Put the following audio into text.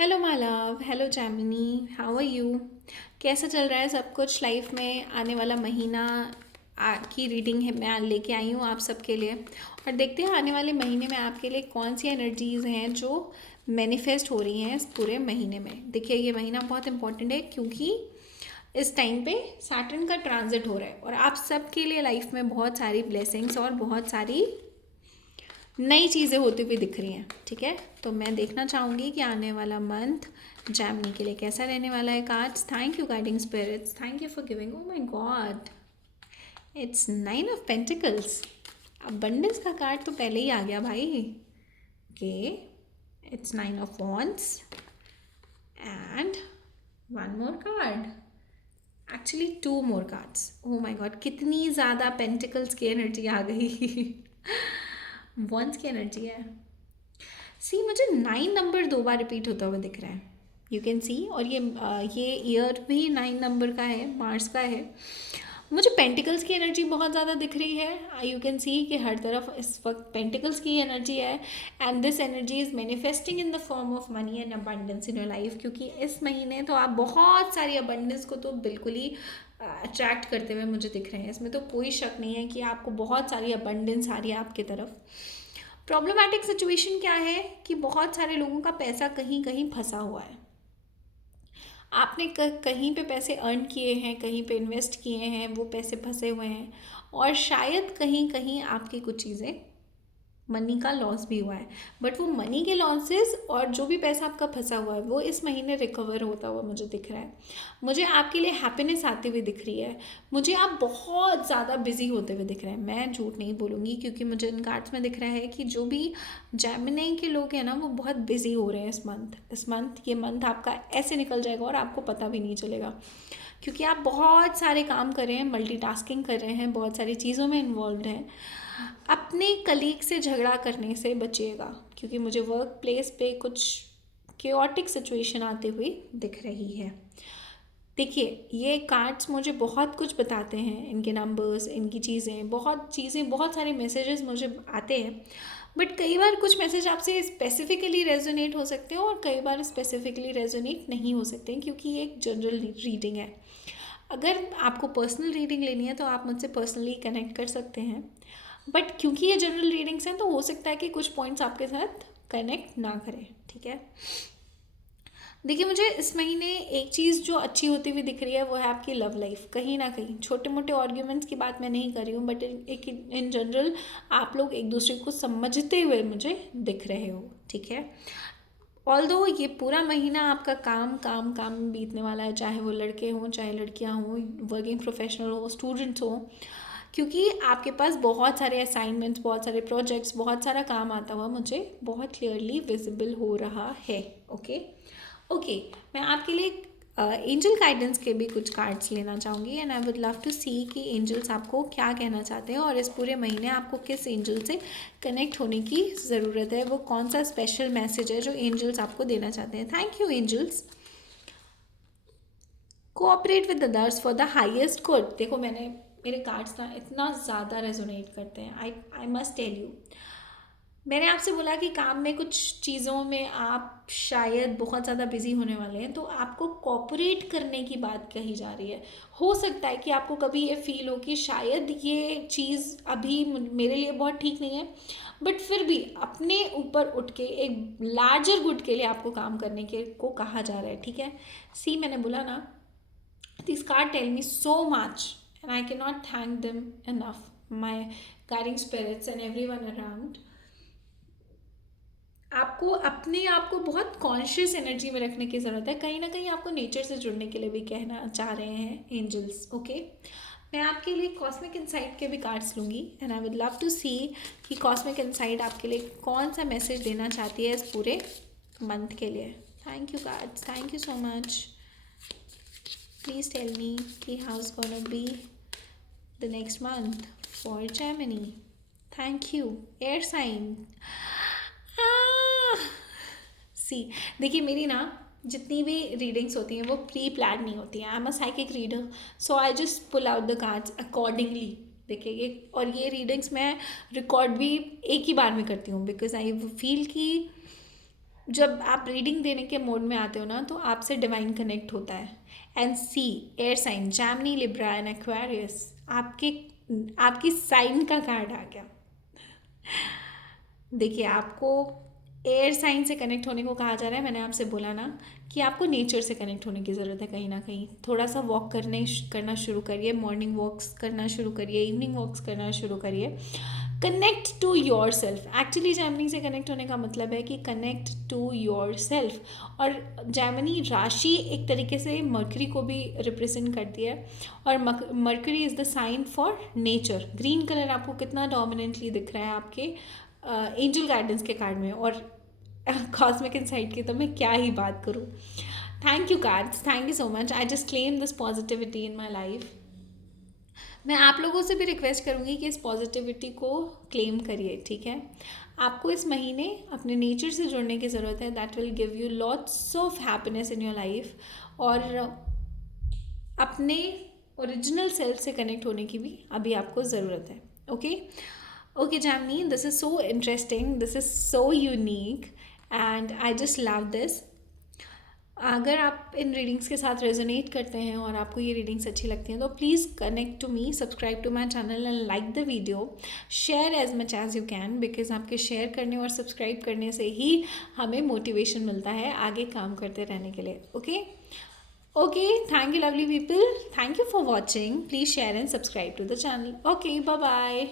Hello my love, hello Gemini, how are you. कैसा चल रहा है सब कुछ लाइफ में। आने वाला महीना की रीडिंग है मैं लेके आई हूँ आप सबके लिए। और देखते हैं आने वाले महीने में आपके लिए कौन सी एनर्जीज़ हैं जो मैनिफेस्ट हो रही हैं इस पूरे महीने में। देखिए ये महीना बहुत इंपॉर्टेंट है क्योंकि इस टाइम पे सैटर्न का ट्रांजिट हो रहा है और आप सबके लिए लाइफ में बहुत सारी ब्लेसिंग्स और बहुत सारी नई चीज़ें होती हुई दिख रही हैं। ठीक है, तो मैं देखना चाहूँगी कि आने वाला मंथ जैमिनी के लिए कैसा रहने वाला है। Cards, thank you guiding spirits, thank you for giving. Oh my god, it's 9 of pentacles. Abundance का कार्ड तो पहले ही आ गया भाई। Okay, it's 9 of wands and one more card, actually 2 more cards. Oh my god, कितनी ज़्यादा pentacles की एनर्जी आ गई। वंस की एनर्जी है। सी, मुझे 9 नंबर 2 बार रिपीट होता हुआ दिख रहा है। यू कैन सी, और ये ईयर भी 9 नंबर का है, मार्स का है। मुझे पेंटिकल्स की एनर्जी बहुत ज़्यादा दिख रही है। यू कैन सी कि हर तरफ इस वक्त पेंटिकल्स की एनर्जी है and this energy is manifesting in the form of money and abundance in your life. क्योंकि इस महीने तो आप बहुत सारी अबंडेंस को तो बिल्कुल ही अट्रैक्ट करते हुए मुझे दिख रहे हैं। इसमें तो कोई शक नहीं है कि आपको बहुत सारी अबंडेंस आ रही है आपकी तरफ। प्रॉब्लमैटिक सिचुएशन क्या है कि बहुत सारे लोगों का पैसा कहीं कहीं फंसा हुआ है। आपने कहीं पे पैसे अर्न किए हैं, कहीं पे इन्वेस्ट किए हैं, वो पैसे फंसे हुए हैं और शायद कहीं कहीं आपकी कुछ चीज़ें मनी का लॉस भी हुआ है। बट वो मनी के लॉसेस और जो भी पैसा आपका फंसा हुआ है वो इस महीने रिकवर होता हुआ मुझे दिख रहा है। मुझे आपके लिए हैप्पीनेस आती हुई दिख रही है। मुझे आप बहुत ज़्यादा बिजी होते हुए दिख रहे हैं। मैं झूठ नहीं बोलूँगी क्योंकि मुझे इन कार्ड्स में दिख रहा है कि जो भी जेमिनी के लोग हैं ना वो बहुत बिजी हो रहे हैं इस मंथ ये मंथ आपका ऐसे निकल जाएगा और आपको पता भी नहीं चलेगा। क्योंकि आप बहुत सारे काम कर रहे हैं, मल्टीटास्किंग कर रहे हैं, बहुत सारी चीज़ों में इन्वॉल्व हैं। अपने कलीग से झगड़ा करने से बचिएगा क्योंकि मुझे वर्क प्लेस पे कुछ केओटिक सिचुएशन आते हुए दिख रही है। देखिए ये कार्ड्स मुझे बहुत कुछ बताते हैं, इनके नंबर्स, इनकी चीज़ें, बहुत सारे मैसेजेस मुझे आते हैं। बट कई बार कुछ मैसेज आपसे स्पेसिफिकली रेजोनेट हो सकते हैं और कई बार स्पेसिफिकली रेजोनेट नहीं हो सकते हैं क्योंकि ये एक जनरल रीडिंग है। अगर आपको पर्सनल रीडिंग लेनी है तो आप मुझसे पर्सनली कनेक्ट कर सकते हैं। बट क्योंकि ये जनरल रीडिंग्स हैं तो हो सकता है कि कुछ पॉइंट्स आपके साथ कनेक्ट ना करें। ठीक है, देखिए मुझे इस महीने एक चीज़ जो अच्छी होती हुई दिख रही है वो है आपकी लव लाइफ। कहीं ना कहीं छोटे मोटे आर्ग्यूमेंट्स की बात मैं नहीं कर रही हूँ बट एक इन जनरल आप लोग एक दूसरे को समझते हुए मुझे दिख रहे हो। ठीक है, ऑल्दो ये पूरा महीना आपका काम काम काम में बीतने वाला है, चाहे वो लड़के हों चाहे लड़कियां हों, वर्किंग प्रोफेशनल हो, स्टूडेंट्स हो। क्योंकि आपके पास बहुत सारे असाइनमेंट्स, बहुत सारे प्रोजेक्ट्स, बहुत सारा काम आता हुआ मुझे बहुत क्लियरली विजिबल हो रहा है। ओके ओके, मैं आपके लिए एंजल गाइडेंस के भी कुछ कार्ड्स लेना चाहूँगी and I would love to see कि एंजल्स आपको क्या कहना चाहते हैं और इस पूरे महीने आपको किस एंजल से कनेक्ट होने की ज़रूरत है, वो कौन सा स्पेशल मैसेज है जो एंजल्स आपको देना चाहते हैं। Thank you angels. Cooperate with others for the highest good. देखो मेरे कार्ड्स ना इतना ज़्यादा रेजोनेट करते हैं। आई मस्ट टेल यू, मैंने आपसे बोला कि काम में कुछ चीज़ों में आप शायद बहुत ज़्यादा बिजी होने वाले हैं तो आपको कॉपरेट करने की बात कही जा रही है। हो सकता है कि आपको कभी ये फील हो कि शायद ये चीज़ अभी मेरे लिए बहुत ठीक नहीं है बट फिर भी अपने ऊपर उठ के एक लार्जर गुड के लिए आपको काम करने के को कहा जा रहा है। ठीक है, सी मैंने बोला ना, these cards tell me so much and I cannot thank them enough, my guiding spirits and everyone around। आपको अपने आप को बहुत कॉन्शियस एनर्जी में रखने की ज़रूरत है। कहीं ना कहीं आपको नेचर से जुड़ने के लिए भी कहना चाह रहे हैं एंजल्स। ओके, मैं आपके लिए कॉस्मिक इनसाइट के भी कार्ड्स लूँगी and I would love to see कि कॉस्मिक इनसाइट आपके लिए कौन सा मैसेज देना चाहती है इस पूरे मंथ के लिए। Thank you cards, thank you so much. Please tell me कि how is gonna be the next month for Gemini. Thank you. Air sign. See, देखिए मेरी ना जितनी भी रीडिंग्स होती हैं वो प्री प्लान नहीं होती हैं। I am a psychic reader so I just pull out the cards accordingly. देखिए ये रीडिंग्स मैं रिकॉर्ड भी एक ही बार में करती हूँ बिकॉज आई फील कि जब आप रीडिंग देने के मोड में आते हो ना तो आपसे डिवाइन कनेक्ट होता है। And see, air sign Gemini, Libra and Aquarius, आपके आपकी साइन का कार्ड आ गया। देखिए, आपको एयर साइन से कनेक्ट होने को कहा जा रहा है। मैंने आपसे बोला ना कि आपको नेचर से कनेक्ट होने की ज़रूरत है। कहीं ना कहीं थोड़ा सा वॉक करना शुरू करिए, मॉर्निंग वॉक्स करना शुरू करिए, इवनिंग वॉक्स करना शुरू करिए। Connect to your self. Actually Gemini से कनेक्ट होने का मतलब है कि कनेक्ट टू योर सेल्फ। और जैमिनी राशि एक तरीके से मरकरी को भी रिप्रेजेंट करती है, और Mercury is the sign for nature. Green colour आपको कितना डोमिनेंटली दिख रहा है आपके एंजल गाइडेंस के कार्ड में, और कॉस्मिक इनसाइट की तो मैं क्या ही बात करूँ। Thank you cards, thank you so much. I just claim this positivity in my life. मैं आप लोगों से भी रिक्वेस्ट करूँगी कि इस पॉजिटिविटी को क्लेम करिए, ठीक है। आपको इस महीने अपने नेचर से जुड़ने की ज़रूरत है। That will give you lots of happiness in your life, और अपने ओरिजिनल सेल्फ से कनेक्ट होने की भी अभी आपको ज़रूरत है। Okay okay Jaimini, this is so interesting, this is so unique and I just love this. अगर आप इन रीडिंग्स के साथ रेजोनेट करते हैं और आपको ये रीडिंग्स अच्छी लगती हैं तो please connect to me, subscribe to my channel and like the video, share as much as you can, because आपके शेयर करने और सब्सक्राइब करने से ही हमें मोटिवेशन मिलता है आगे काम करते रहने के लिए। Okay okay, thank you lovely people, thank you for watching, please share and subscribe to the channel. Okay, bye bye.